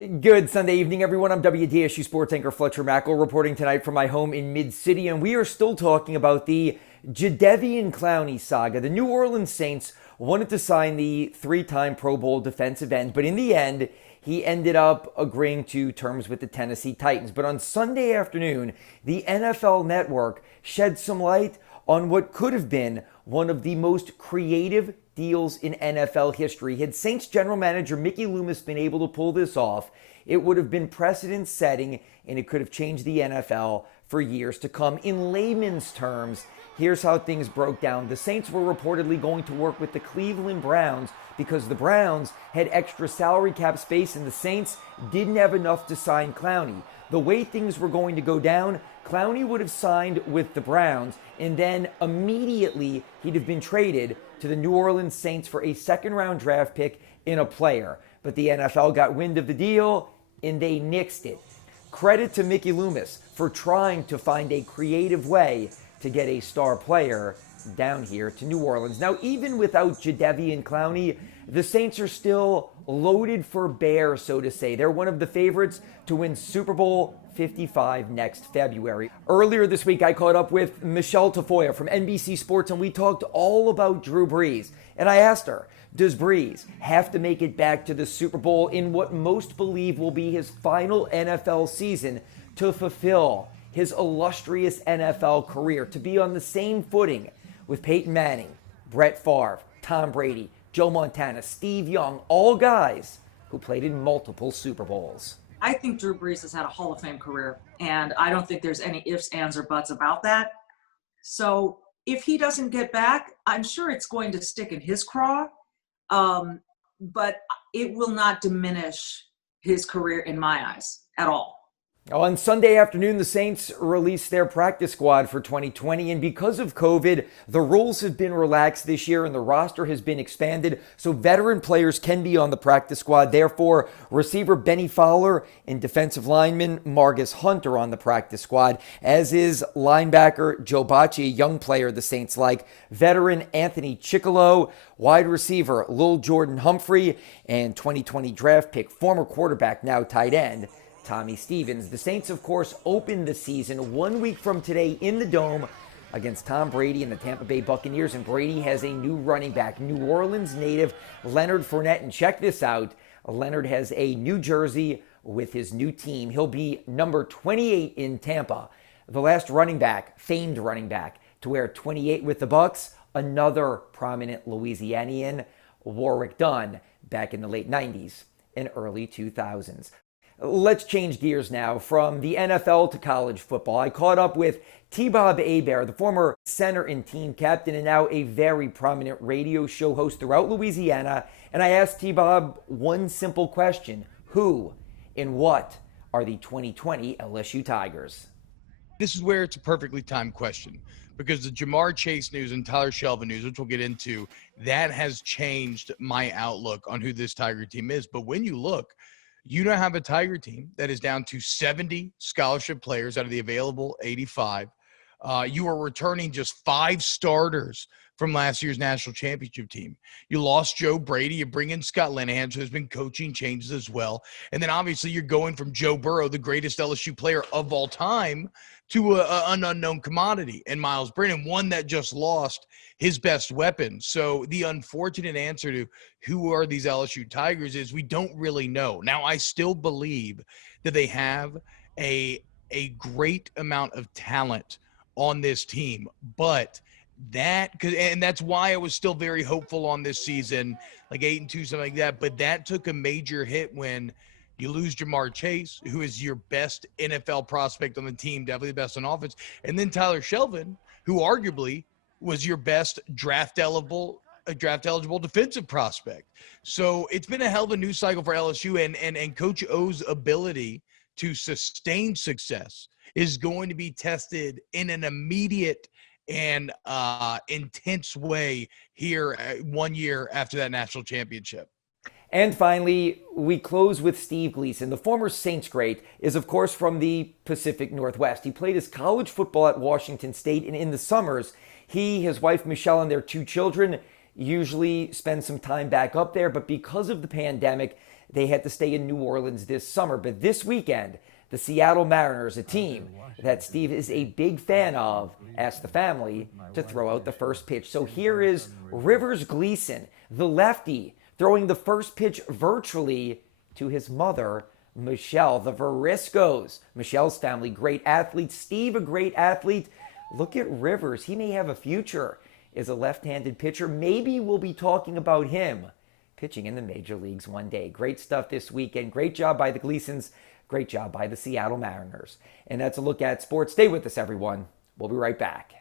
Good Sunday evening, everyone. I'm WDSU sports anchor Fletcher Mackel reporting tonight from my home in Mid-City, and we are still talking about the Jadeveon Clowney saga. The New Orleans Saints wanted to sign the three-time Pro Bowl defensive end, but in the end, he ended up agreeing to terms with the Tennessee Titans. But on Sunday afternoon, the NFL Network shed some light on what could have been one of the most creative deals in NFL history. Had Saints general manager Mickey Loomis been able to pull this off, it would have been precedent setting and it could have changed the NFL for years to come. In layman's terms, here's how things broke down. The Saints were reportedly going to work with the Cleveland Browns because the Browns had extra salary cap space and the Saints didn't have enough to sign Clowney. The way things were going to go down, Clowney would have signed with the Browns, and then immediately he'd have been traded to the New Orleans Saints for a second-round draft pick in a player. But the NFL got wind of the deal, and they nixed it. Credit to Mickey Loomis for trying to find a creative way to get a star player down here to New Orleans. Now, even without Jadeveon Clowney, the Saints are still loaded for bear, so to say. They're one of the favorites to win Super Bowl 55 next February. Earlier this week, I caught up with Michelle Tafoya from NBC Sports, and we talked all about Drew Brees. And I asked her, does Brees have to make it back to the Super Bowl in what most believe will be his final NFL season to fulfill his illustrious NFL career, to be on the same footing with Peyton Manning, Brett Favre, Tom Brady, Joe Montana, Steve Young, all guys who played in multiple Super Bowls? I think Drew Brees has had a Hall of Fame career, and I don't think there's any ifs, ands, or buts about that. So if he doesn't get back, I'm sure it's going to stick in his craw, but it will not diminish his career in my eyes at all. On Sunday afternoon, the Saints released their practice squad for 2020, and because of COVID, the rules have been relaxed this year and the roster has been expanded, so veteran players can be on the practice squad. Therefore, receiver Benny Fowler and defensive lineman Margus Hunt are on the practice squad, as is linebacker Joe Bachie, a young player the Saints like, veteran Anthony Chickillo, wide receiver Lil Jordan Humphrey, and 2020 draft pick, former quarterback, now tight end, Tommy Stevens. The Saints, of course, opened the season 1 week from today in the Dome against Tom Brady and the Tampa Bay Buccaneers, and Brady has a new running back, New Orleans native Leonard Fournette. And check this out, Leonard has a new jersey with his new team. He'll be number 28 in Tampa, the last running back, famed running back, to wear 28 with the Bucs, another prominent Louisianian, Warrick Dunn, back in the late 90s and early 2000s. Let's change gears now from the NFL to college football. I caught up with T-Bob Hebert, the former center and team captain and now a very prominent radio show host throughout Louisiana. And I asked T-Bob one simple question: who and what are the 2020 LSU Tigers? This is where it's a perfectly timed question, because the Ja'Marr Chase news and Tyler Shelvin news, which we'll get into, that has changed my outlook on who this Tiger team is. But when you look, you now have a Tiger team that is down to 70 scholarship players out of the available 85. You are returning just 5 starters from last year's national championship team. You lost Joe Brady. You bring in Scott Linehan, who has been coaching changes as well. And then obviously you're going from Joe Burrow, the greatest LSU player of all time, to an unknown commodity, and Miles Brennan, one that just lost his best weapon. So the unfortunate answer to who are these LSU Tigers is we don't really know. Now, I still believe that they have a great amount of talent on this team, but that's why I was still very hopeful on this season, like 8-2, something like that. But that took a major hit when you lose Ja'Marr Chase, who is your best NFL prospect on the team, definitely the best on offense. And then Tyler Shelvin, who arguably was your best draft eligible defensive prospect. So it's been a hell of a news cycle for LSU, and Coach O's ability to sustain success is going to be tested in an immediate and intense way here 1 year after that national championship. And finally, we close with Steve Gleason. The former Saints great is, of course, from the Pacific Northwest. He played his college football at Washington State, and in the summers, he, his wife Michelle, and their 2 children usually spend some time back up there. But because of the pandemic, they had to stay in New Orleans this summer. But this weekend, the Seattle Mariners, a team that Steve is a big fan of, asked the family to throw out the first pitch. So here is Rivers Gleason, the lefty, throwing the first pitch virtually to his mother, Michelle. The Veriscos, Michelle's family, great athletes. Steve, a great athlete. Look at Rivers. He may have a future as a left-handed pitcher. Maybe we'll be talking about him pitching in the major leagues one day. Great stuff this weekend. Great job by the Gleasons. Great job by the Seattle Mariners. And that's a look at sports. Stay with us, everyone. We'll be right back.